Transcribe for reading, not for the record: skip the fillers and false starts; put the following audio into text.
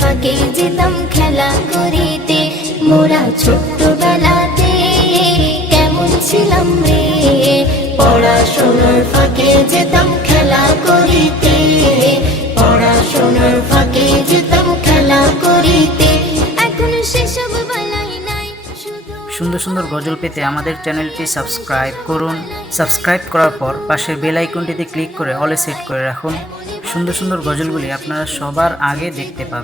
ফাঁকে যেতাম খেলা করিতে, মোরা ছোট্টবেলাতে কেমন ছিলাম রে। পড়াশোনার ফাঁকে যেতাম খেলা করিতে, পড়াশোনার ফাঁকে যেতাম খেলা করিতে, এখন সেসব বেলাই নাই। সুন্দর সুন্দর গজল পেতে আমাদের চ্যানেলটি সাবস্ক্রাইব করুন। সাবস্ক্রাইব করার পর পাশের বেল আইকনটিতে ক্লিক করে অলে সেট করে রাখুন। সুন্দর সুন্দর গজলগুলি আপনারা সবার আগে দেখতে পাবেন।